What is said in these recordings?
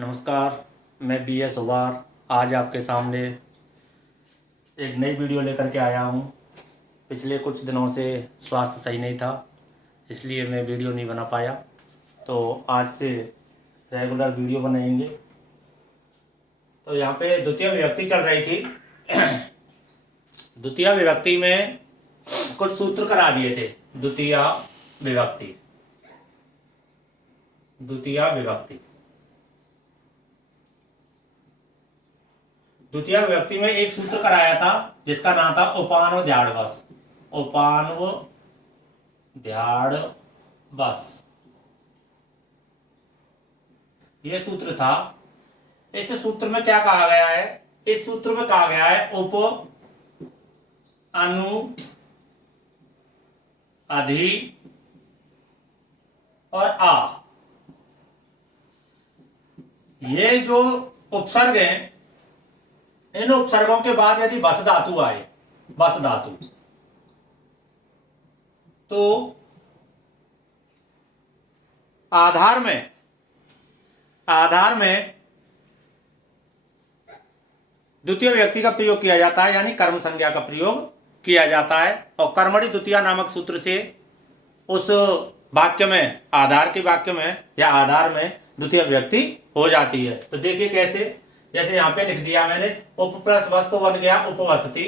नमस्कार। मैं BS उबार आज आपके सामने एक नई वीडियो लेकर के आया हूँ। पिछले कुछ दिनों से स्वास्थ्य सही नहीं था, इसलिए मैं वीडियो नहीं बना पाया। तो आज से रेगुलर वीडियो बनाएंगे। तो यहाँ पे द्वितीय विभक्ति चल रही थी। द्वितीय विभक्ति में कुछ सूत्र करा दिए थे। द्वितीय विभक्ति द्वितीय विभक्ति में एक सूत्र कराया था जिसका नाम था उपानवध्याड़वश। ये सूत्र था। इस सूत्र में क्या कहा गया है? इस सूत्र में कहा गया है उप, अनु, अधि और आ। ये जो उपसर्ग हैं, इन उपसर्गों के बाद यदि वस धातु आए, वस धातु, तो आधार में द्वितीय व्यक्ति का प्रयोग किया जाता है, यानी कर्म संज्ञा का प्रयोग किया जाता है। और कर्मणि द्वितीया नामक सूत्र से उस वाक्य में, आधार के वाक्य में या आधार में द्वितीय व्यक्ति हो जाती है। तो देखिए कैसे, जैसे यहां पे लिख दिया मैंने, उप प्लस वस तो बन गया उपवसति,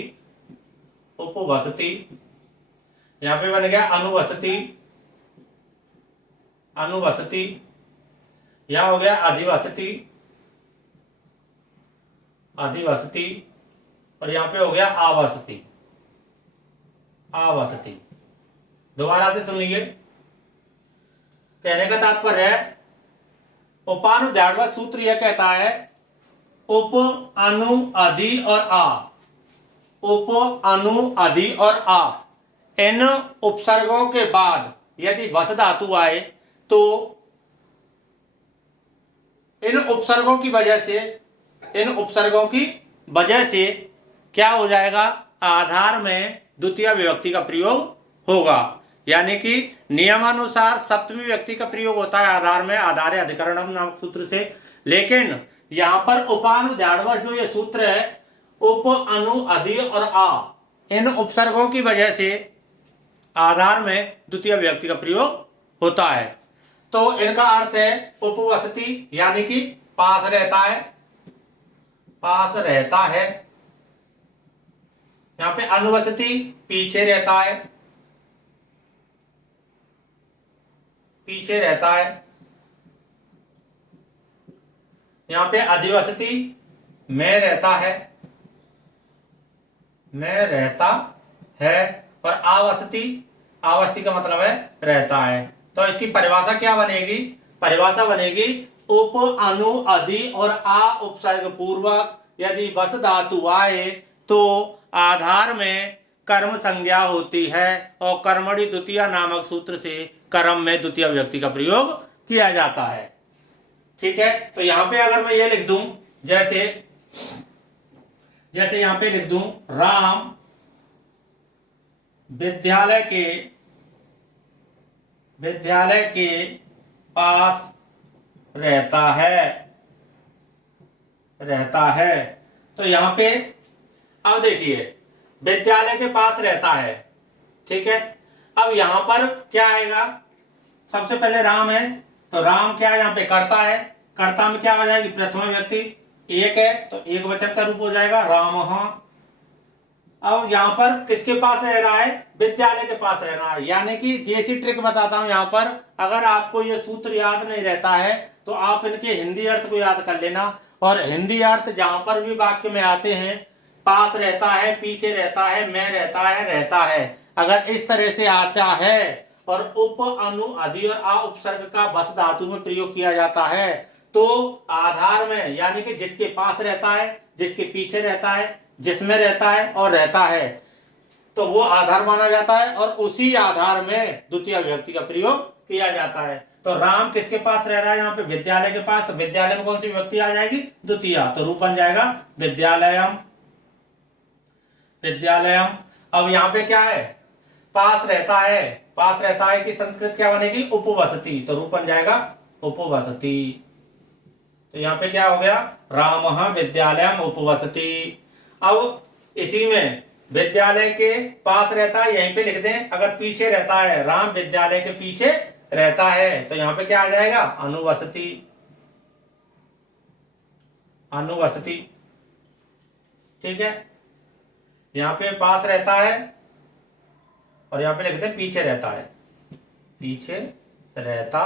यहां पे बन गया अनुवसति, यहां हो गया अधिवसति, और यहां पे हो गया आवसति। दोबारा से सुन लीजिए। कहने का तात्पर्य है, उपानुध्याड़वश सूत्र यह कहता है उप, अनु, अधि और आ। उप, अनु, अधि और आ, इन उपसर्गों के बाद यदि वस धातु आए तो इन उपसर्गों की वजह से क्या हो जाएगा? आधार में द्वितीय विभक्ति का प्रयोग होगा। यानी कि नियमानुसार सप्तमी व्यक्ति का प्रयोग होता है आधार में, आधारे अधिकरणम नामक सूत्र से। लेकिन यहां पर उपानुध्याड़वश जो ये सूत्र है, उप, अनु, अधि और आ, इन उपसर्गों की वजह से आधार में द्वितीय विभक्ति का प्रयोग होता है। तो इनका अर्थ है उपवसति, यानी कि पास रहता है। यहां पे अनुवसति, पीछे रहता है। यहां पे अधिवसति, में रहता है। और आवसति का मतलब है रहता है। तो इसकी परिभाषा क्या बनेगी? परिभाषा बनेगी उप, अनु, अधि और आ उपसर्ग पूर्वक यदि वस धातु आए तो आधार में कर्म संज्ञा होती है, और कर्मणि द्वितीया नामक सूत्र से कर्म में द्वितीय व्यक्ति का प्रयोग किया जाता है। ठीक है। तो यहां पे अगर मैं ये लिख दूं, जैसे यहां पे लिख दूं, राम विद्यालय के पास रहता है। तो यहां पे अब देखिए, विद्यालय के पास रहता है, ठीक है। अब यहां पर क्या आएगा? सबसे पहले राम है, तो राम क्या है? यहां पे कर्ता है। कर्ता में क्या हो जाएगी? प्रथमा व्यक्ति एक है, तो एक वचन का रूप हो जाएगा रामः। अब यहां पर किसके पास रह रहा है? विद्यालय के पास रह रहा है। यानी कि देसी ट्रिक बताता हूं यहां पर, अगर आपको ये सूत्र याद नहीं रहता है तो आप इनके हिंदी अर्थ को याद कर लेना। और हिंदी अर्थ जहां पर भी वाक्य में आते हैं, पास रहता है, पीछे रहता है, में रहता है, अगर इस तरह से आता है और उप, अनु, अधि और आ उपसर्ग का वस धातु में प्रयोग किया जाता है, तो आधार में, यानी कि जिसके पास रहता है, जिसके पीछे रहता है, जिसमें रहता है और रहता है, तो वो आधार माना जाता है और उसी आधार में द्वितीय विभक्ति का प्रयोग किया जाता है। तो राम किसके पास रह रहा है? यहाँ पे विद्यालय के पास। तो विद्यालय में कौन सी विभक्ति आ जाएगी? द्वितीय। तो रूप बन जाएगा विद्यालयम। अब यहाँ पे क्या है? पास रहता है कि संस्कृत क्या बनेगी? उपवसति। तो रूप बन जाएगा उपवसति। तो यहाँ पे क्या हो गया, रामः विद्यालयम उपवसति। अब इसी में विद्यालय के पास रहता है, यहीं पे लिख दें। अगर पीछे रहता है, राम विद्यालय के पीछे रहता है, तो यहाँ पे क्या आ जाएगा, अनुवसति। अनुवसति, ठीक है। यहाँ पे पास रहता है और यहाँ पे लिखते हैं पीछे रहता है, पीछे रहता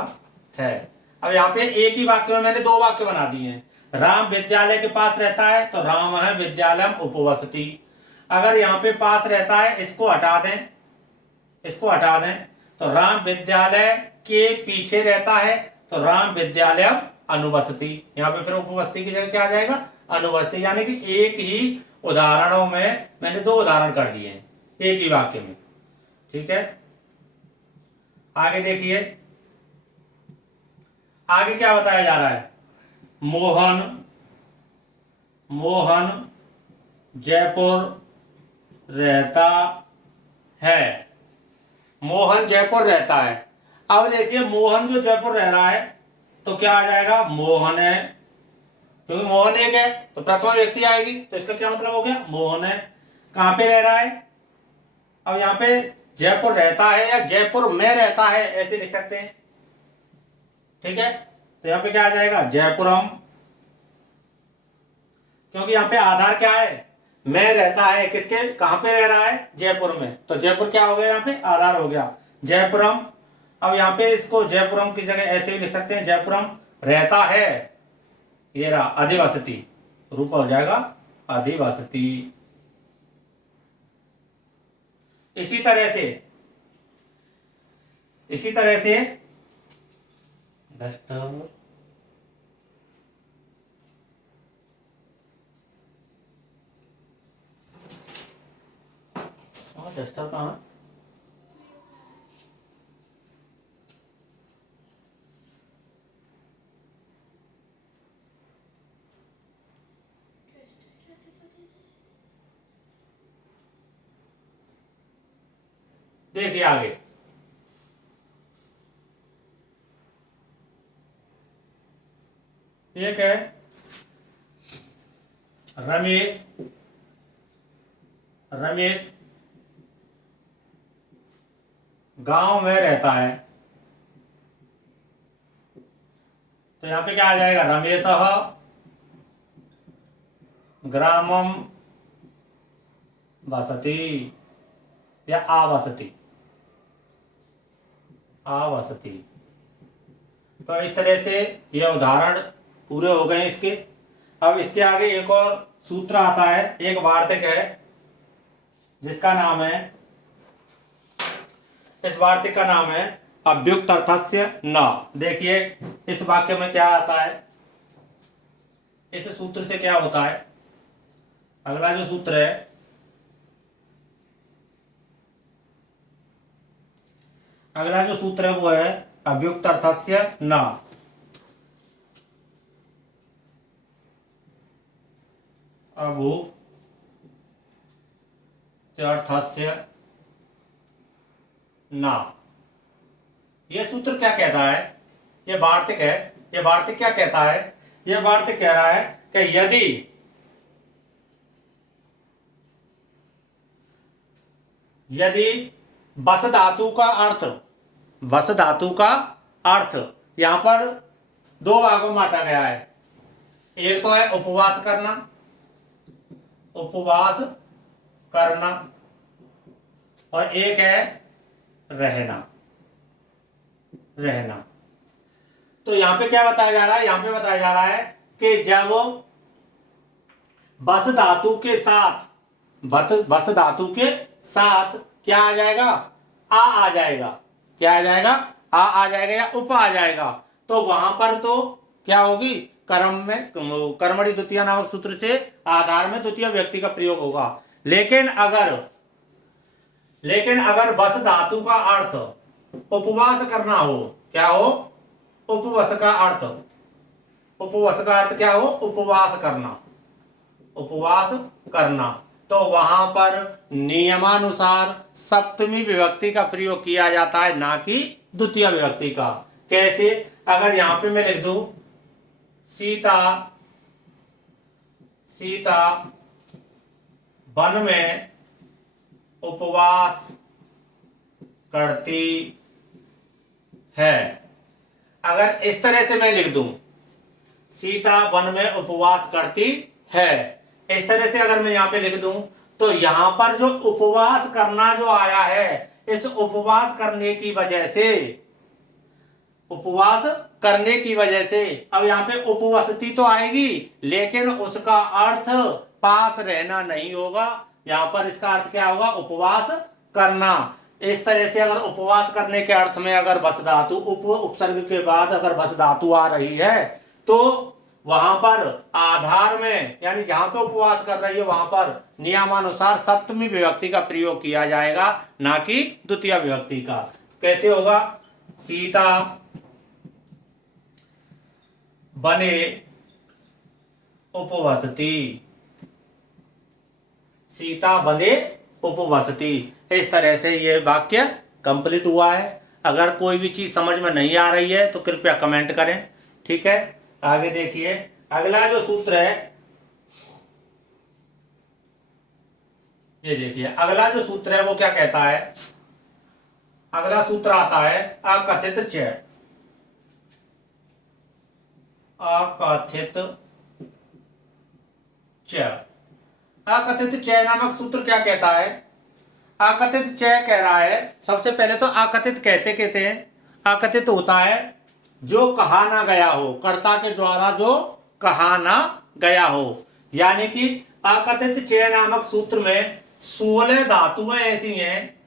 है। अब यहाँ पे एक ही वाक्य में मैंने दो वाक्य बना दिए हैं। राम विद्यालय के पास रहता है तो राम है विद्यालयम उपवसति। अगर यहाँ पे पास रहता है, इसको हटा दें, इसको हटा दें, तो राम विद्यालय के पीछे रहता है तो राम विद्यालयम अनुवसति। यहाँ पे फिर उपवसति की जगह क्या आ जाएगा, अनुवसति। यानी कि एक ही उदाहरणों में मैंने दो उदाहरण कर दिए हैं एक ही वाक्य में, ठीक है। आगे देखिए, आगे क्या बताया जा रहा है, मोहन, मोहन जयपुर रहता है। मोहन जयपुर रहता है। अब देखिए, मोहन जो जयपुर रह रहा है तो क्या आ जाएगा, मोहन है, क्योंकि मोहन एक है तो प्रथमा व्यक्ति आएगी, तो इसका क्या मतलब हो गया, मोहन है। कहां पे रह रहा है, अब यहाँ पे जयपुर रहता है या जयपुर में रहता है ऐसे लिख सकते हैं, ठीक है। तो यहाँ पे क्या आ जाएगा, जयपुरम, क्योंकि यहाँ पे आधार क्या है, में रहता है, किसके, कहां पे रह रहा है, जयपुर में, तो जयपुर क्या हो गया, यहाँ पे आधार हो गया, जयपुरम। अब यहाँ पे इसको जयपुरम की जगह ऐसे भी लिख सकते हैं, जयपुरम रहता है, ये रहा अधिवसति, रूप हो जाएगा अधिवसति। इसी तरह से डस्टर कहाँ है? देखिए आगे, एक है रमेश, रमेश गांव में रहता है, तो यहां पे क्या आ जाएगा, रमेशः ग्रामम वसति या आवसति, आवसति। तो इस तरह से ये उदाहरण पूरे हो गए इसके। अब इसके आगे एक और सूत्र आता है, एक वार्तिक है जिसका नाम है, इस वार्तिक का नाम है अव्युक्त अर्थस्य न। देखिए इस वाक्य में क्या आता है, इस सूत्र से क्या होता है, अगला जो सूत्र है, अगला जो सूत्र है वो है अव्युक्त अर्थस्य न। अभुक्त अर्थस्य न, ये सूत्र क्या कहता है, ये वार्तिक है, ये वार्तिक क्या कहता है, ये वार्तिक कह रहा है कि यदि बस धातु का अर्थ, बस धातु का अर्थ यहां पर दो भागों में बांटा गया है। एक तो है उपवास करना, उपवास करना, और एक है रहना, रहना। तो यहां पे क्या बताया जा रहा है, यहां पे बताया जा रहा है कि जब बस धातु के साथ, बस धातु के साथ क्या आ जाएगा, आ जाएगा, क्या आ जाएगा, आ जाएगा या उप आ जाएगा, तो वहां पर तो क्या होगी, कर्म में कर्मणि द्वितीया नामक सूत्र से आधार में द्वितीय व्यक्ति का प्रयोग होगा। लेकिन अगर बस धातु का अर्थ उपवास करना हो, क्या हो, उपवास का अर्थ, उपवास का अर्थ क्या हो, उपवास करना, उपवास करना, तो वहां पर नियमानुसार सप्तमी विभक्ति का प्रयोग किया जाता है, ना कि द्वितीय विभक्ति का। कैसे, अगर यहां पे मैं लिख दूं सीता सीता वन में उपवास करती है। अगर इस तरह से मैं लिख दूं, सीता वन में उपवास करती है, इस तरह से अगर मैं यहां पे लिख दूं, तो यहां पर जो उपवास करना जो आया है, इस उपवास करने की वजह से, उपवास करने की वजह से, अब यहां पे उपवसती तो आएगी, लेकिन उसका अर्थ पास रहना नहीं होगा। यहां पर इसका अर्थ क्या होगा? उपवास करना। इस तरह से अगर उपवास करने के अर्थ में अगर भस धातु उपसर्ग के बाद अगर भस धातु आ रही है, तो वहां पर आधार में, यानी जहां पे उपवास कर रही है वहां पर नियमानुसार सप्तमी विभक्ति का प्रयोग किया जाएगा, ना कि द्वितीय विभक्ति का। कैसे होगा? सीता बने उपवसती, सीता बने उपवसती। इस तरह से ये वाक्य कंप्लीट हुआ है। अगर कोई भी चीज समझ में नहीं आ रही है तो कृपया कमेंट करें। ठीक है, आगे देखिए। अगला जो सूत्र है, ये देखिए, अगला जो सूत्र है वो क्या कहता है? अगला सूत्र आता है अकथित च। अकथित च, अकथित च नामक सूत्र क्या कहता है? अकथित च कह रहा है, सबसे पहले तो अकथित कहते हैं, अकथित होता है जो कहा ना गया हो, कर्ता के द्वारा जो कहा ना गया हो। यानी कि अकथित च नामक सूत्र में 16 धातुएं ऐसी हैं,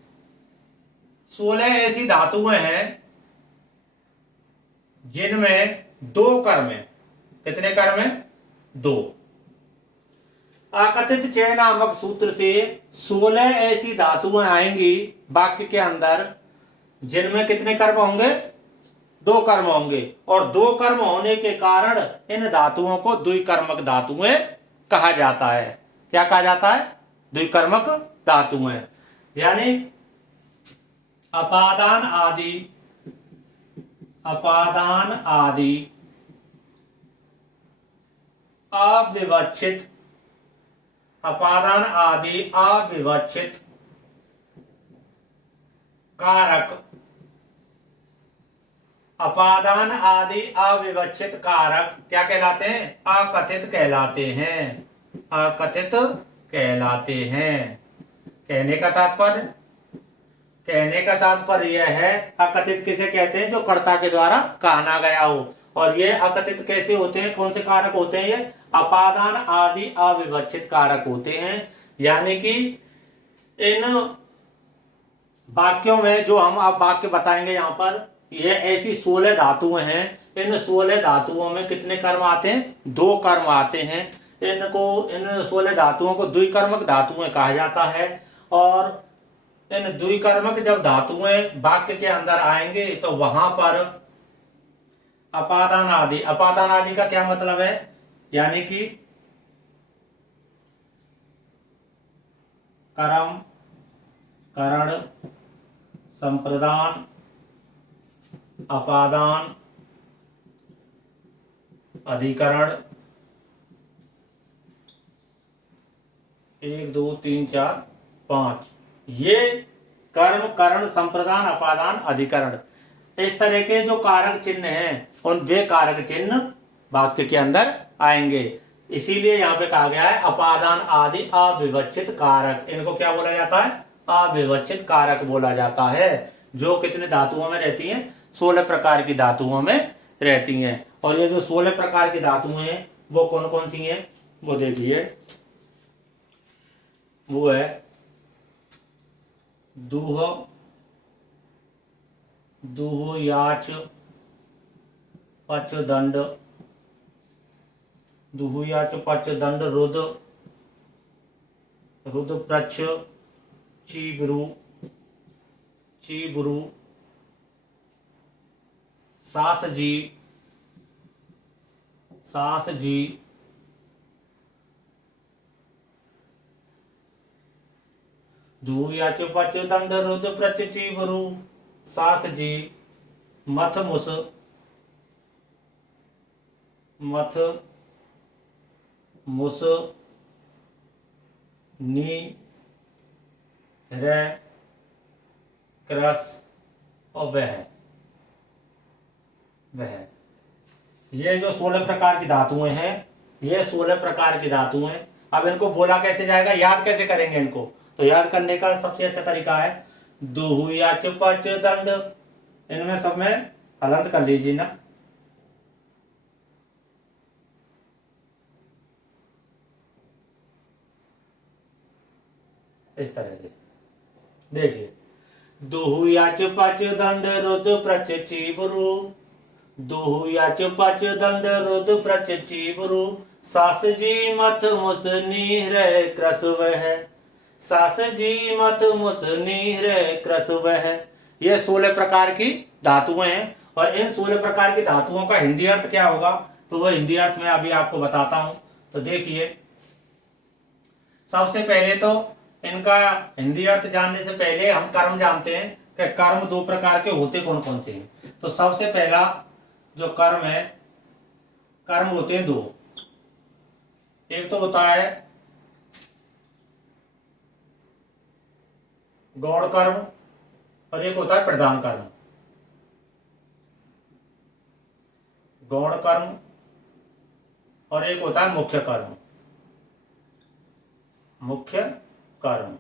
16 ऐसी धातुएं हैं जिनमें 2 कर्म है। कितने कर्म है? 2। अकथित च नामक सूत्र से 16 ऐसी धातुएं आएंगी वाक्य के अंदर जिनमें कितने कर्म होंगे? 2 कर्म होंगे। और 2 कर्म होने के कारण इन धातुओं को द्विकर्मक धातुएं कहा जाता है। क्या कहा जाता है? द्विकर्मक धातुएं। यानी अपादान आदि, अपादान आदि अविवक्षित, अपादान आदि अविवक्षित कारक, अपादान आदि अविवक्षित कारक क्या कहलाते हैं? अकथित कहलाते हैं। अकथित कहलाते हैं। कहने का तात्पर्य, कहने का तात्पर्य यह है, अकथित किसे कहते हैं? जो कर्ता के द्वारा कहा ना गया हो। और ये अकथित कैसे होते हैं? कौन से कारक होते हैं? ये अपादान आदि अविवक्षित कारक होते हैं। यानी कि इन वाक्यों में जो हम आप वाक्य बताएंगे यहाँ पर, ये ऐसी 16 धातुएं हैं। इन 16 धातुओं में कितने कर्म आते हैं? 2 कर्म आते हैं। इनको, इन 16 धातुओं को द्विकर्मक धातुएं कहा जाता है। और इन द्विकर्मक जब धातुएं वाक्य के अंदर आएंगे तो वहां पर अपादान आदि, अपादान आदि का क्या मतलब है? यानी कि कर्म, करण, संप्रदान, अपादान, अधिकरण, 1 2 3 4 5, ये कर्म, करण, संप्रदान, अपादान, अधिकरण, इस तरह के जो कारक चिन्ह हैं, उन वे कारक चिन्ह वाक्य के अंदर आएंगे। इसीलिए यहाँ पे कहा गया है अपादान आदि अविवक्षित कारक। इनको क्या बोला जाता है? अविवक्षित कारक बोला जाता है। जो कितने धातुओं में रहती हैं? 16 प्रकार की धातुओं में रहती हैं। और ये जो 16 प्रकार की धातुएं हैं वो कौन कौन सी हैं? वो देखिए, वो है दूह, दूह याच पच दंड, दूह याच पच दंड, रुद, रुद प्रच्छ, चीबरू, चीबरू, सास जी, सास जी, दूह याच पच दंड, रुद प्रच्छ, चीबरू, सास जी, मथ मुस, मथ मुस नी रे क्रस और वह। ये जो 16 प्रकार की धातुएं हैं, ये 16 प्रकार की धातुएं। अब इनको बोला कैसे जाएगा, याद कैसे करेंगे इनको? तो याद करने का सबसे अच्छा तरीका है दुहु या चुपच दंड। इनमें सब में हलंत कर लीजिए ना। इस तरह से देखिए, दुहु याच पच दंड रुद प्रच चीबरू, दुहु याच पच दंड रुद प्रच चीबरू, सास जी मत मुस नीहरे क्रस वह, सास जी मत मुस नीहरे क्रस वह। ये 16 प्रकार की धातुएं हैं और इन 16 प्रकार की धातुओं का हिंदी अर्थ क्या होगा, तो वह हिंदी अर्थ में अभी आपको बताता हूं। तो देखिए, सबसे पहले तो इनका हिंदी अर्थ जानने से पहले हम कर्म जानते हैं कि कर्म 2 प्रकार के होते कौन कौन से हैं। तो सबसे पहला जो कर्म है, कर्म होते हैं 2। एक तो होता है गौण कर्म और एक होता है प्रधान कर्म। गौण कर्म और एक होता है मुख्य कर्म। मुख्य कर्म,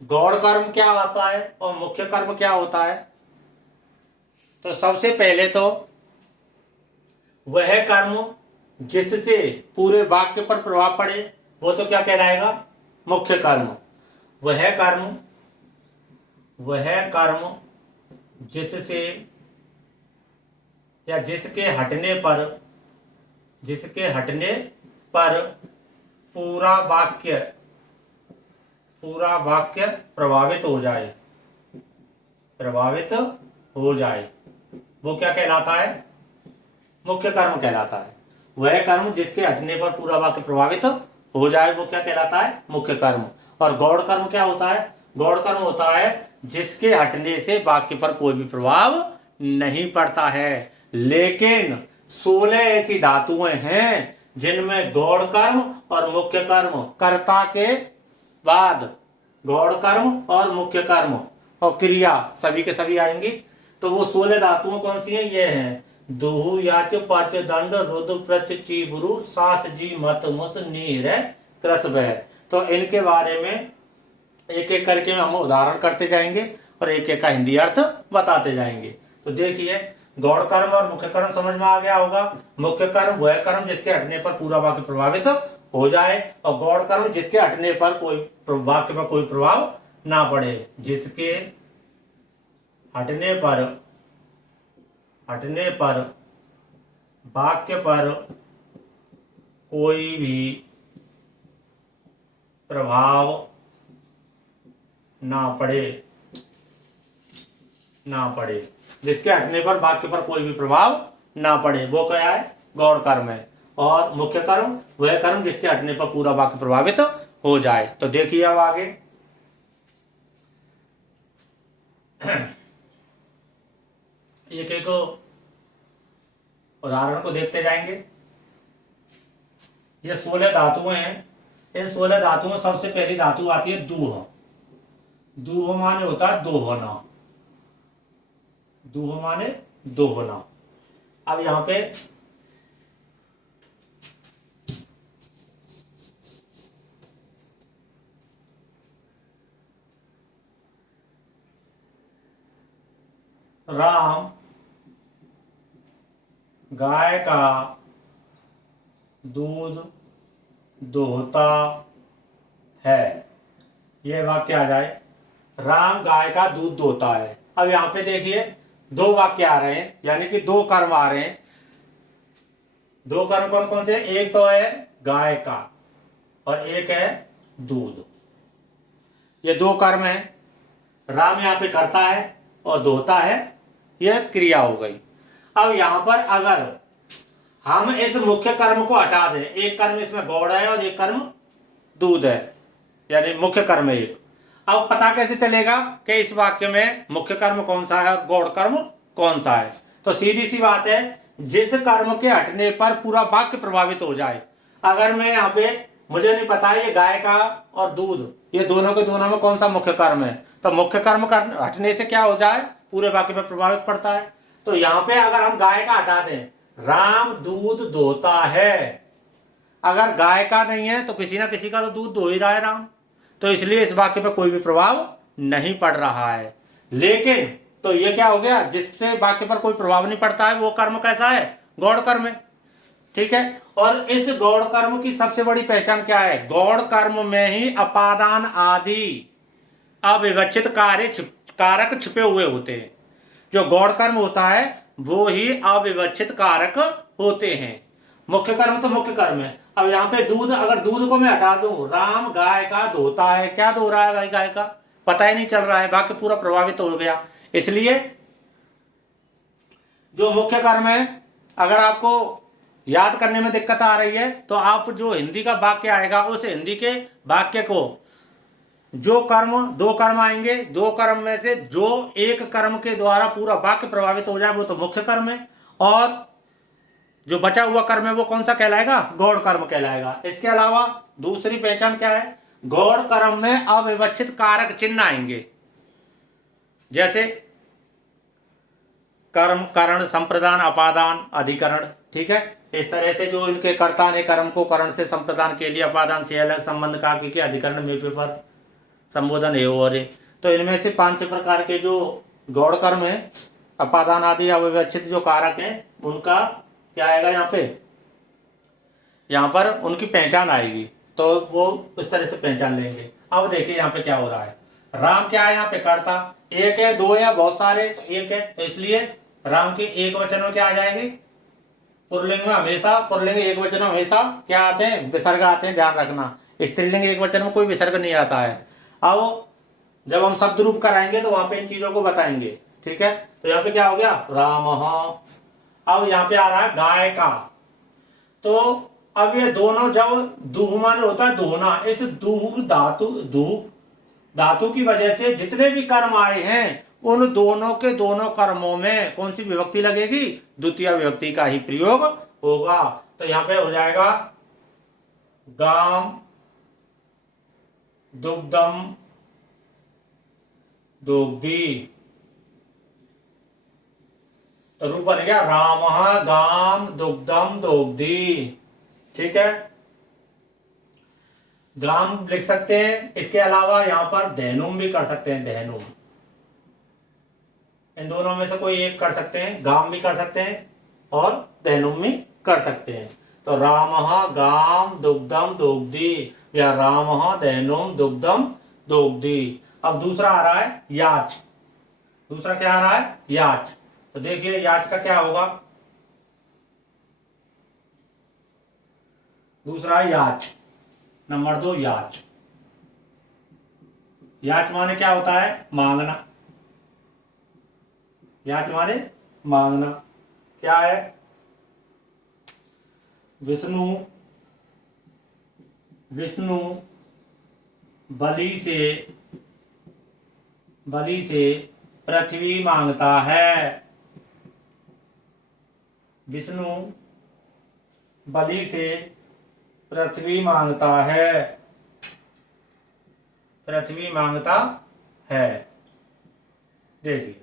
गौण कर्म क्या होता है और मुख्य कर्म क्या होता है? तो सबसे पहले तो वह कर्म जिससे पूरे वाक्य पर प्रभाव पड़े वो तो क्या कहलाएगा, मुख्य कर्म। वह कर्म जिससे या जिसके हटने पर पूरा वाक्य प्रभावित हो जाए वो क्या कहलाता है, मुख्य कर्म कहलाता है। वह कर्म जिसके हटने पर पूरा वाक्य प्रभावित हो जाए वो क्या कहलाता है, मुख्य कर्म। और गौण कर्म क्या होता है? गौण कर्म होता है जिसके हटने से वाक्य पर कोई भी प्रभाव नहीं पड़ता है। लेकिन 16 ऐसी धातुएं हैं जिनमें गौण कर्म और मुख्य कर्म, कर्ता के बाद गौण कर्म और मुख्य कर्म और क्रिया सभी के सभी आएंगी। तो वो 16 धातुओं कौन सी हैं? ये हैं दुहु याच पच दंड रुद प्रच चीबरू, सास जी मत मुस नीर क्रस वह। तो इनके बारे में एक एक करके हम उदाहरण करते जाएंगे और एक एक का हिंदी अर्थ बताते जाएंगे। तो देखिए, गौण कर्म और मुख्य कर्म समझ में आ गया होगा। मुख्य कर्म वह कर्म जिसके हटने पर पूरा वाक्य प्रभावित हो जाए और गौण कर्म जिसके हटने पर कोई वाक्य पर कोई प्रभाव ना पड़े। जिसके हटने पर वाक्य पर कोई भी प्रभाव ना पड़े, जिसके हटने पर वाक्य पर कोई भी प्रभाव ना पड़े वो क्या है, गौण कर्म है। और मुख्य कर्म वह कर्म जिसके हटने पर पूरा वाक्य प्रभावित हो जाए। तो देखिए अब आगे एक एक उदाहरण को देखते जाएंगे। ये 16 धातुएं हैं। इन 16 धातुओं सबसे पहली धातु आती है दूह। दूह माने होता है दोहना। दूह माने दोहना। अब यहां पे राम गाय का दूध दोहता है, यह वाक्य आ जाए। राम गाय का दूध दोहता है। अब यहां पे देखिए 2 वाक्य आ रहे हैं, यानी कि 2 कर्म आ रहे हैं। 2 कर्म कौन कौन से? एक तो है गाय का और एक है दूध। ये 2 कर्म है। राम यहां पे करता है और दोहता है, यह क्रिया हो गई। अब यहां पर अगर हम इस मुख्य कर्म को हटा दें, एक कर्म इसमें गौड़ है और एक कर्म दूध है, यानी मुख्य कर्म एक। अब पता कैसे चलेगा कि इस वाक्य में मुख्य कर्म कौन सा है और गौड़ कर्म कौन सा है? तो सीधी सी बात है जिस कर्म के हटने पर पूरा वाक्य प्रभावित हो जाए। अगर मैं यहाँ पे, मुझे नहीं पता है ये गाय का और दूध, ये दोनों के दोनों में कौन सा मुख्य कर्म है, तो मुख्य कर्म कर हटने से क्या हो जाए, पूरे वाक्य पर प्रभावित पड़ता है। तो यहाँ पे अगर हम गाय का हटा दें, राम दूध दोहता है, अगर गाय का नहीं है तो किसी ना किसी का तो दूध दो ही रहा है राम, तो इसलिए इस वाक्य पर कोई भी प्रभाव नहीं पड़ रहा है। लेकिन तो ये क्या हो गया, जिससे वाक्य पर कोई प्रभाव नहीं पड़ता है वो कर्म कैसा है, गौड़ कर्म है। ठीक है, और इस गौड़ कर्म की सबसे बड़ी पहचान क्या है, गौड़ कर्म में ही अपादान आदि अविवक्षित कारक छिपे हुए होते हैं। जो गौड़ कर्म होता है वो ही अविवक्षित कारक होते हैं। मुख्य कर्म तो मुख्य कर्म है। अब यहाँ पे दूध, अगर दूध को मैं हटा दूं, राम गाय का धोता है, क्या धो रहा है भाई, गाय का पता ही नहीं चल रहा है, वाक्य पूरा प्रभावित हो गया। इसलिए जो मुख्य कर्म है, अगर आपको याद करने में दिक्कत आ रही है तो आप जो हिंदी का वाक्य आएगा उस हिंदी के वाक्य को, जो कर्म, दो कर्म आएंगे, दो कर्म में से जो एक कर्म के द्वारा पूरा वाक्य प्रभावित हो जाए वो तो मुख्य कर्म है, और जो बचा हुआ कर्म है वो कौन सा कहलाएगा, गौड़ कर्म कहलाएगा। इसके अलावा दूसरी पहचान क्या है, गौड़ कर्म में अविवक्षित कारक चिन्ह आएंगे, जैसे कर्म, करण, संप्रदान, अपादान, अधिकरण। ठीक है, इस तरह से जो इनके कर्ता ने कर्म को करण से संप्रदान के लिए अपादान से अलग संबंध का कि अधिकरण में पेपर संबोधन है और तो इनमें से 5 प्रकार के जो गौड़ कर्म है, अपादान आदि अविवक्षित जो कारक हैं, उनका क्या आएगा यहाँ पे, यहाँ पर उनकी पहचान आएगी, तो वो उस तरह से पहचान लेंगे। अब देखिए यहाँ पे क्या हो रहा है, राम क्या है यहाँ पे, कर्ता एक है, दो है, बहुत सारे, तो एक है, तो इसलिए राम के एक वचन में क्या आ जाएंगे, पुल्लिंग में हमेशा, पुल्लिंग एक वचन में हमेशा क्या आते हैं, विसर्ग आते हैं, ध्यान रखना। स्त्रीलिंग एक वचन में कोई विसर्ग नहीं आता है। अब जब हम शब्द रूप कराएंगे तो वहां पे इन चीजों को बताएंगे। ठीक है, तो यहाँ पे क्या हो गया, राम। अब यहाँ पे आ रहा है गाय का, तो अब ये दोनों, जब दूह मान होता है धोना, इस दूह धातु की वजह से जितने भी कर्म आए हैं उन दोनों के दोनों कर्मों में कौन सी विभक्ति लगेगी, द्वितीय विभक्ति का ही प्रयोग होगा। तो यहाँ पे हो जाएगा गाम दुग्धम दुग्धी, तो रूप बन गया राम गाम दुग्धम दुग्धी। ठीक है, गाम लिख सकते हैं, इसके अलावा यहां पर धैनुम भी कर सकते हैं, धैनुम, इन दोनों में से कोई एक कर सकते हैं, गाम भी कर सकते हैं और धैनुम भी कर सकते हैं। तो राम गाम दुग्धम दुग्धी या राम धैनुम दुग्धम दुग्धी। अब दूसरा आ रहा है याच, दूसरा क्या आ रहा है, याच। तो देखिए याच का क्या होगा, दूसरा याच, नंबर 2 याच। याच माने क्या होता है, मांगना, याच माने मांगना। क्या है, विष्णु विष्णु बलि से पृथ्वी मांगता है, विष्णु बलि से पृथ्वी मांगता है, पृथ्वी मांगता है। देखिए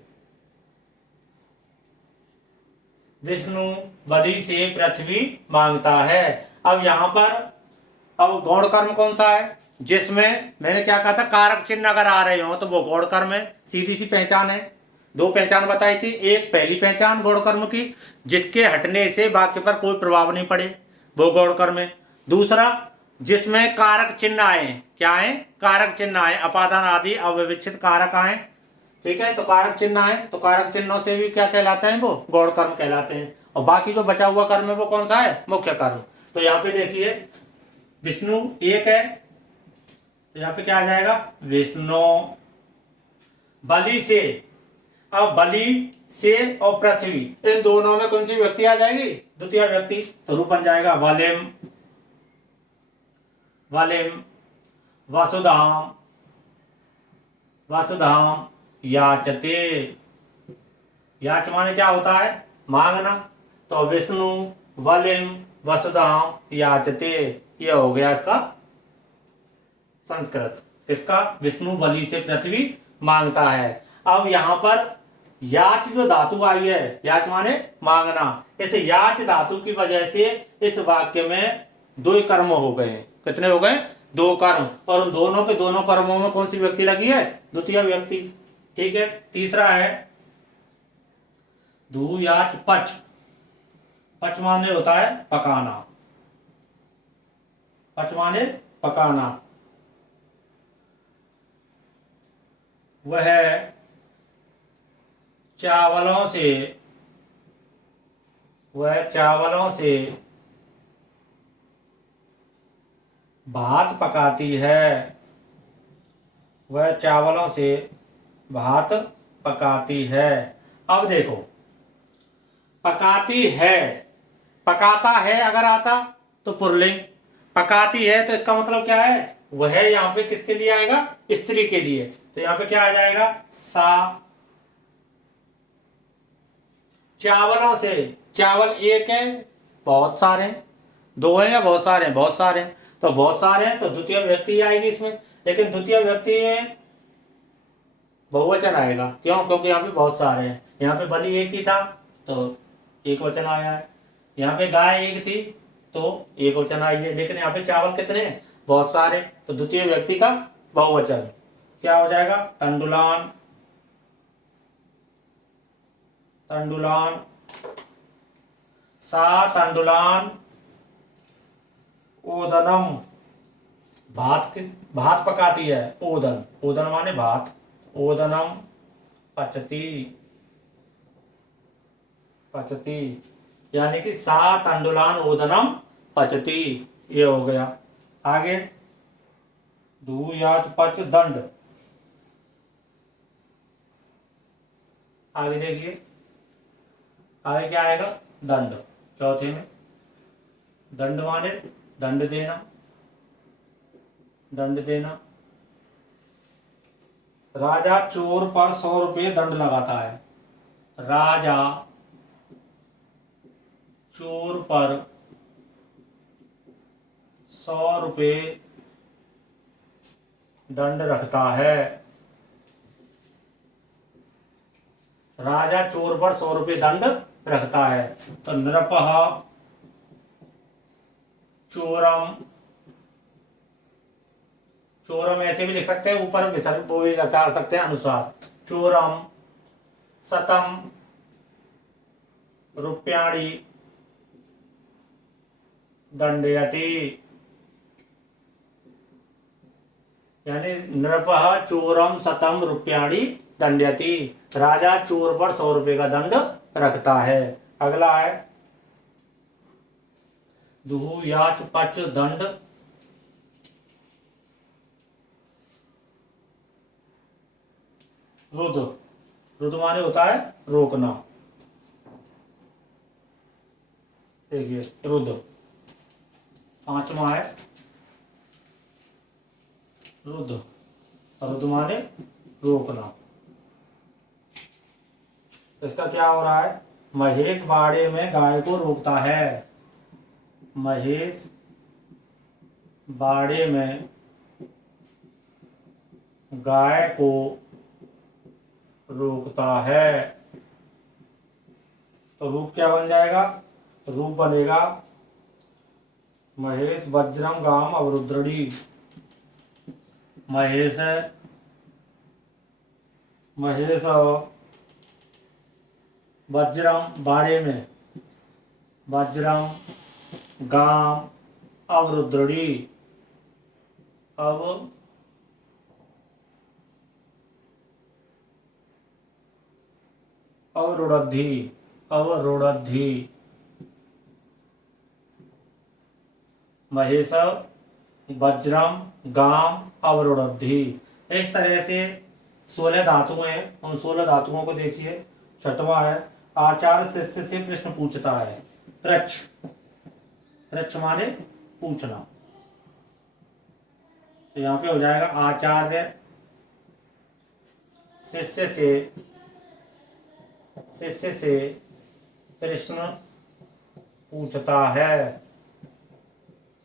विष्णु बलि से पृथ्वी मांगता है। अब यहां पर, अब गौड़ कर्म कौन सा है, जिसमें मैंने क्या कहा था, कारक चिन्ह अगर आ रहे हो तो वो गौड़ कर्म है, सीधी सी पहचान है। 2 पहचान बताई थी, एक पहली पहचान गौड़ कर्म की, जिसके हटने से वाक्य पर कोई प्रभाव नहीं पड़े, वो गौड़ कर्म है। दूसरा, जिसमें कारक चिन्ह आए, क्या है, कारक चिन्ह आए, अपादान आदि अविवक्षित कारक आए। ठीक है, तो कारक चिन्ह आए, तो कारक चिन्हों से भी क्या कहलाते हैं, वो गौड़ कर्म कहलाते हैं। और बाकी जो बचा हुआ कर्म है वो कौन सा है, मुख्य कर्म। तो यहाँ पे देखिए विष्णु एक है, तो यहाँ पे क्या आ जाएगा, विष्णु बलि से। अब बलि से और पृथ्वी, इन दोनों में कौन सी व्यक्ति आ जाएगी, द्वितीय व्यक्ति, तो रूप बन जाएगा वलिम वलिम वसुधाम वसुधाम याचते। याच माने क्या होता है, मांगना। तो विष्णु बलिम वसुधाम याचते, ये हो गया इसका संस्कृत। इसका विष्णु बलि से पृथ्वी मांगता है। अब यहाँ पर याच जो धातु आई है, याच माने मांगना, इस याच धातु की वजह से इस वाक्य में दो कर्म हो गए। कितने हो गए? दो कर्म। और उन दोनों के दोनों कर्मों में कौन सी व्यक्ति लगी है? द्वितीय व्यक्ति। ठीक है। तीसरा है धू याच पच। पच माने होता है पकाना। पच माने पकाना। वह चावलों से भात पकाती है। वह चावलों से भात पकाती है। अब देखो, पकाती है, पकाता है अगर आता तो पुल्लिंग, पकाती है तो इसका मतलब क्या है? वह यहाँ पे किसके लिए आएगा? स्त्री के लिए। तो यहाँ पे क्या आ जाएगा? सा। चावलों से, चावल एक है, बहुत सारे हैं, दो हैं या बहुत सारे हैं? बहुत सारे हैं। तो बहुत सारे हैं तो द्वितीय व्यक्ति आएगी इसमें, लेकिन द्वितीय व्यक्ति में बहुवचन आएगा। क्यों? क्योंकि यहाँ पे बहुत सारे हैं। यहाँ पे बलि एक ही था तो एक वचन आया है, यहाँ पे गाय एक थी तो एक वचन आई है, लेकिन यहाँ पे चावल कितने हैं? बहुत सारे, तो द्वितीय व्यक्ति का बहुवचन क्या हो जाएगा? तंडुलान। तंडुलान, सा तंडुलान ओदनम। भात पकाती है। ओदन, ओदन माने भात। ओदनम पचती, पचती, यानी कि सा तंडुलान ओदनम पचती, ये हो गया। आगे धू याच पच दंड। आगे देखिए, आगे क्या आएगा? दंड। चौथे में दंड माने दंड देना, दंड देना। राजा चोर पर 100 रुपये दंड लगाता है। राजा चोर पर 100 रुपये दंड रखता है। राजा चोर पर 100 रुपये दंड रखता है। तो नृपः चोरम, चोरम ऐसे भी लिख सकते हैं, ऊपर विसर्ग वो भी लगा सकते हैं अनुसार। चोरम शतम रुपयाणि दंडयति, यानी नृपः चोरम शतम रुपयाणि दंडयति, राजा चोर पर 100 रुपये का दंड रखता है। अगला है दुहु याच पच दंड। रुद, रुद माने होता है रोकना। देखिए रुद, पांचवा है रुद। रुद माने रोकना। इसका क्या हो रहा है? महेश बाड़े में गाय को रोकता है। महेश बाड़े में गाय को रोकता है। तो रूप क्या बन जाएगा? रूप बनेगा महेश वज्रम गाम अवरुद्रड़ी। महेश वज्रम बाड़े में, वज्रम गाम अवरुद्रड़ी, अवरुद्धि, अवरुद्धि। महेश वज्रम गाम अवरुद्धि। इस तरह से 16 धातुएं हैं। उन 16 धातुओं को देखिए। छठवां है आचार्य शिष्य से प्रश्न पूछता है। पृच्छ, पृच्छ माने पूछना। तो यहाँ पे हो जाएगा आचार्य शिष्य से प्रश्न पूछता है,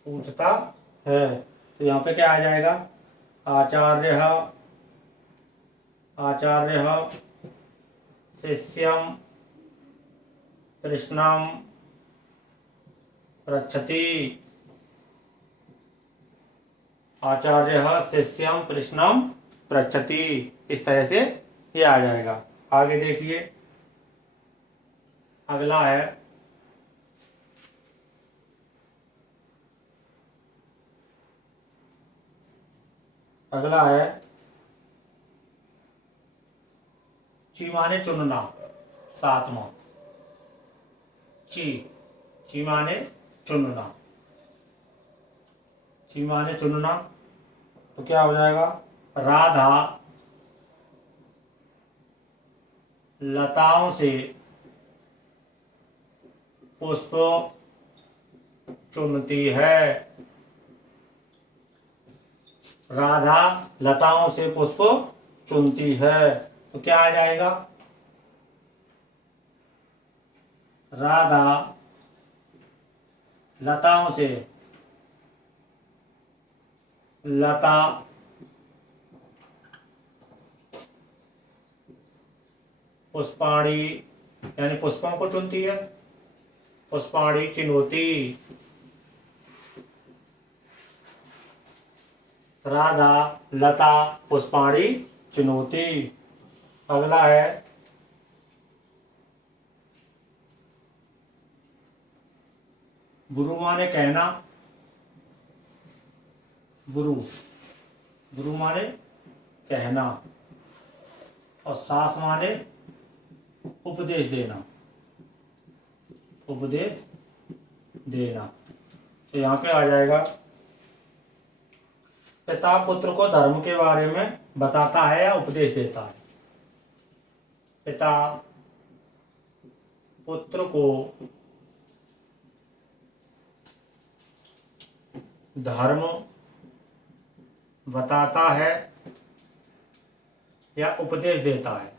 पूछता है। तो यहाँ पे क्या आ जाएगा? आचार्य, आचार्य शिष्यम प्रश्नम पृच्छति, आचार्य शिष्यम प्रश्नम पृच्छति। इस तरह से ये आ जाएगा। आगे देखिए, अगला है ची माने चुनना, सातवां। ची माने चुनना, ची माने चुनना। तो क्या हो जाएगा? राधा लताओं से पुष्प चुनती है, राधा लताओं से पुष्प चुनती है। तो क्या आ जाएगा? राधा लताओं से, लता पुष्पाणी यानी पुष्पों को चुनती है, पुष्पाणी चिन्होती, राधा लता पुष्पाणी चिन्होती। अगला है बुरु माने कहना, बुरु, बुरु माने कहना, और सास माने उपदेश देना, उपदेश देना। तो यहाँ पे आ जाएगा पिता पुत्र को धर्म के बारे में बताता है या उपदेश देता है। पिता पुत्र को धर्म बताता है या उपदेश देता है,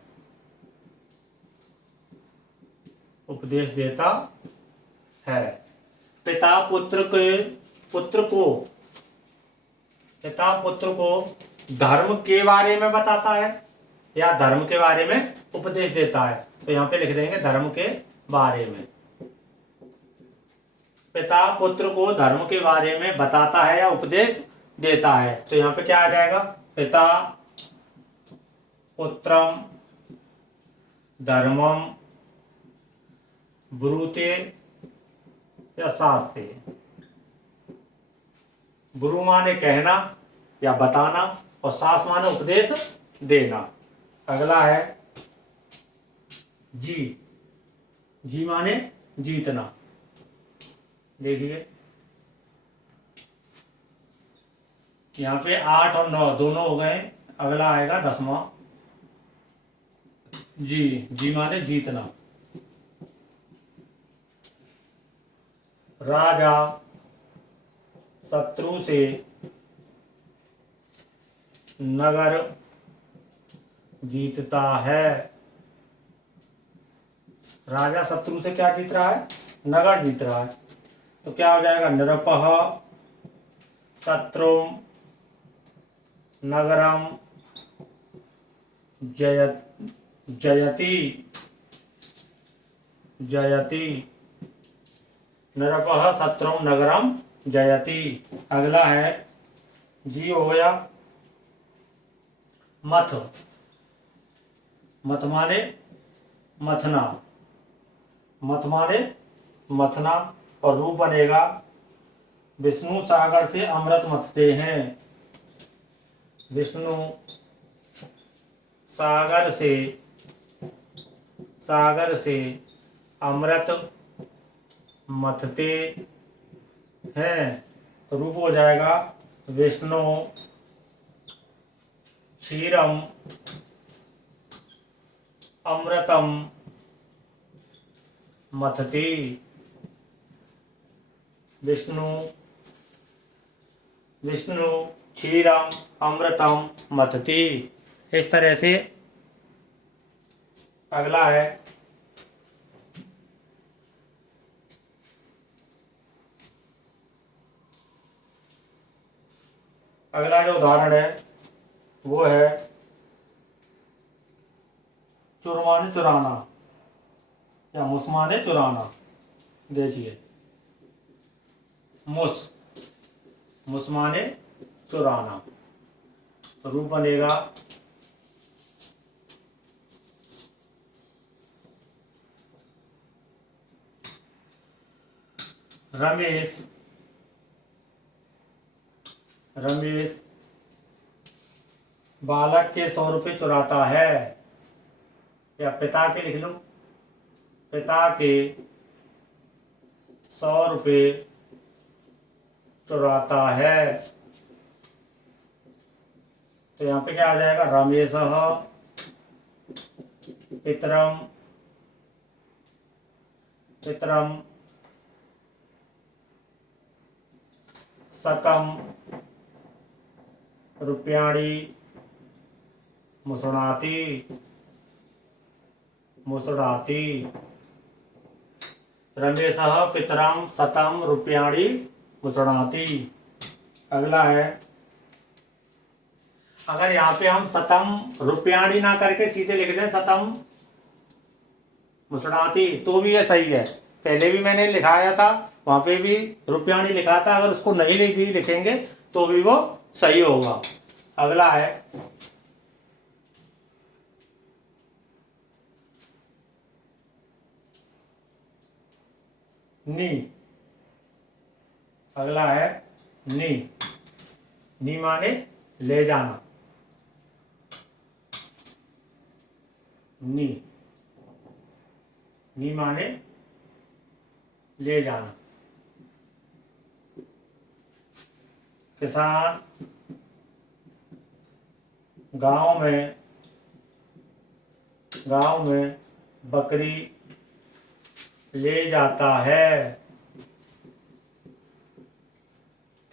उपदेश देता है। पिता पुत्र को धर्म के बारे में बताता है या धर्म के बारे में उपदेश देता है। तो यहाँ पे लिख देंगे धर्म के बारे में। पिता पुत्र को धर्म के बारे में बताता है या उपदेश देता है। तो यहाँ पे क्या आ जाएगा? पिता पुत्रम धर्मम ब्रूते या शास्ते। गुरु माने कहना या बताना, और शास माने उपदेश देना। अगला है जी माने जीतना। देखिए यहाँ पे 8 और 9 दोनों हो गए। अगला आएगा 10वां जी माने जीतना। राजा शत्रु से नगर जीतता है। राजा शत्रु से क्या जीत रहा है? नगर जीत रहा है। तो क्या हो जाएगा? नृपः शत्रु नगरम जयति, नृपः शत्रु नगरम जयति। अगला है जी हो गया मथ माने मथना, मथ माने मथना, और रूप बनेगा विष्णु सागर से अमृत मथते हैं। विष्णु सागर से अमृत मथते हैं। तो रूप हो जाएगा विष्णु क्षीरम अमृतम मथती। विष्णु क्षीरम अमृतम मथती। इस तरह से। अगला है अगला जो उदाहरण है वो है चुरमाने चुराना या मुसमाने चुराना। देखिए मुसमाने चुराना, तो रूप बनेगा रमेश बालक के 100 रुपये चुराता है, या पिता के लिख लो, पिता के 100 रुपये चुराता है। तो यहाँ पे क्या आ जाएगा, रमेश पितरम शतम रूप्याणि मुसणाति रमेशः पितरं शतं रूप्याणि मुसणाति। अगला है, अगर यहाँ पे हम शतम रूप्याणि ना करके सीधे लिख दें शतम मुसणाति तो भी ये सही है। पहले भी मैंने लिखाया था, वहां पे भी रूप्याणि लिखा था, अगर उसको नहीं भी लिखेंगे तो भी वो सही होगा। अगला है नी। अगला है नी माने ले जाना, नी माने ले जाना। किसान गांव में बकरी ले जाता है।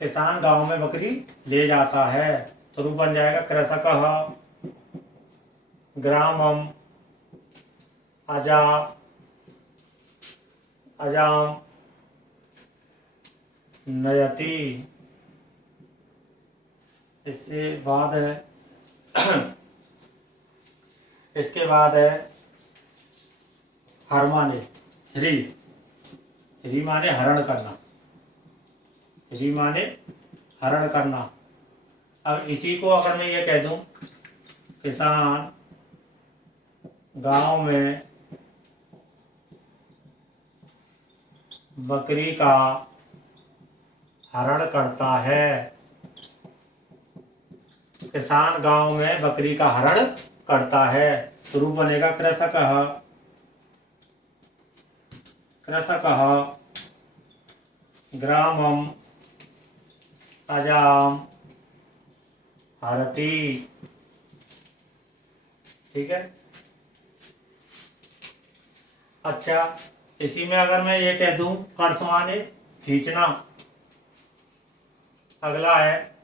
किसान गांव में बकरी ले जाता है, तो रूप बन जाएगा कृषकः ग्रामम अजाम नयति। इसके बाद है हर माने री माने हरण करना। अब इसी को अगर मैं ये कह दूं, किसान गांव में बकरी का हरण करता है। किसान गांव में बकरी का हरण करता है, तो रूप बनेगा कृषकः ग्रामम अजाम हरति। ठीक है। अच्छा, इसी में अगर मैं ये कह दूं कर्ष माने खींचना। अगला है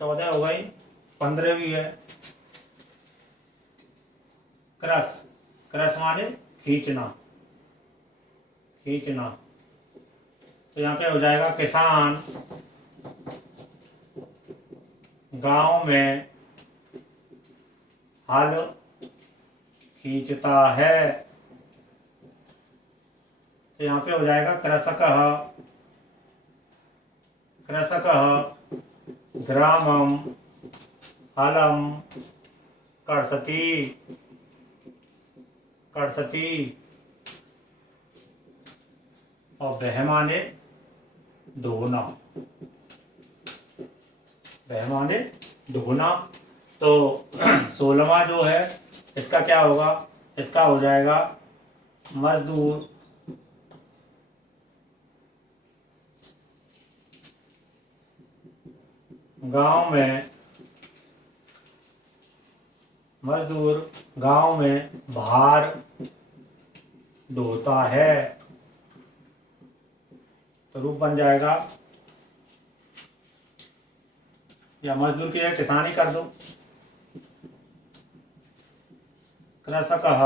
14 हो गई, 15वीं है क्रस माने खींचना। तो यहाँ पे हो जाएगा किसान गांव में हल खींचता है। तो यहाँ पे हो जाएगा कृषकः ग्रामम हलम कर्षति। और वह माने धोना। तो 16वां जो है इसका क्या होगा, इसका हो जाएगा मजदूर गांव में भार ढोता है। तो रूप बन जाएगा, या मजदूर की जगह किसान ही कर दो, कृषकः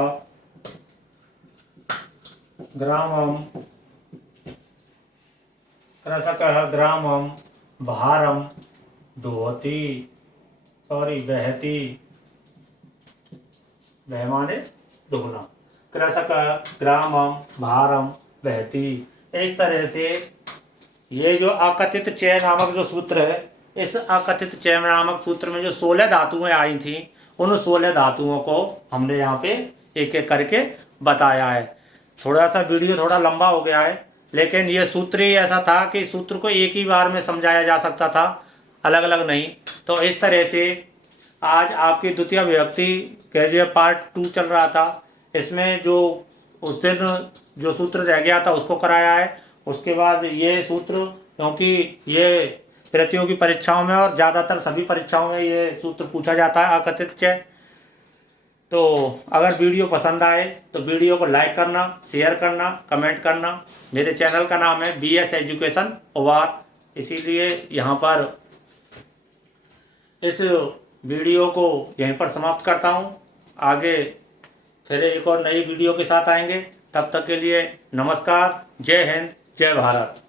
ग्रामम भारम दोहती, सॉरी बहती, वह माने दोहना। कृषक, ग्रामम, भारम, बहती। इस तरह से ये जो अकथित चय नामक जो सूत्र है, इस अकथित चय नामक सूत्र में जो 16 धातुएं आई थी, उन 16 धातुओं को हमने यहाँ पे एक एक करके बताया है। थोड़ा सा वीडियो थोड़ा लंबा हो गया है, लेकिन ये सूत्र ही ऐसा था कि सूत्र को एक ही बार में समझाया जा सकता था, अलग अलग नहीं। तो इस तरह से आज आपकी द्वितीय विभक्ति के जो पार्ट 2 चल रहा था, इसमें जो उस दिन जो सूत्र रह गया था उसको कराया है। उसके बाद ये सूत्र, क्योंकि ये प्रतियोगी परीक्षाओं में और ज़्यादातर सभी परीक्षाओं में ये सूत्र पूछा जाता है अकथित चय। तो अगर वीडियो पसंद आए तो वीडियो को लाइक करना, शेयर करना, कमेंट करना। मेरे चैनल का नाम है BS एजुकेशन ओवार, इसीलिए यहाँ पर इस वीडियो को यहीं पर समाप्त करता हूँ। आगे फिर एक और नई वीडियो के साथ आएंगे, तब तक के लिए नमस्कार। जय हिंद, जय भारत।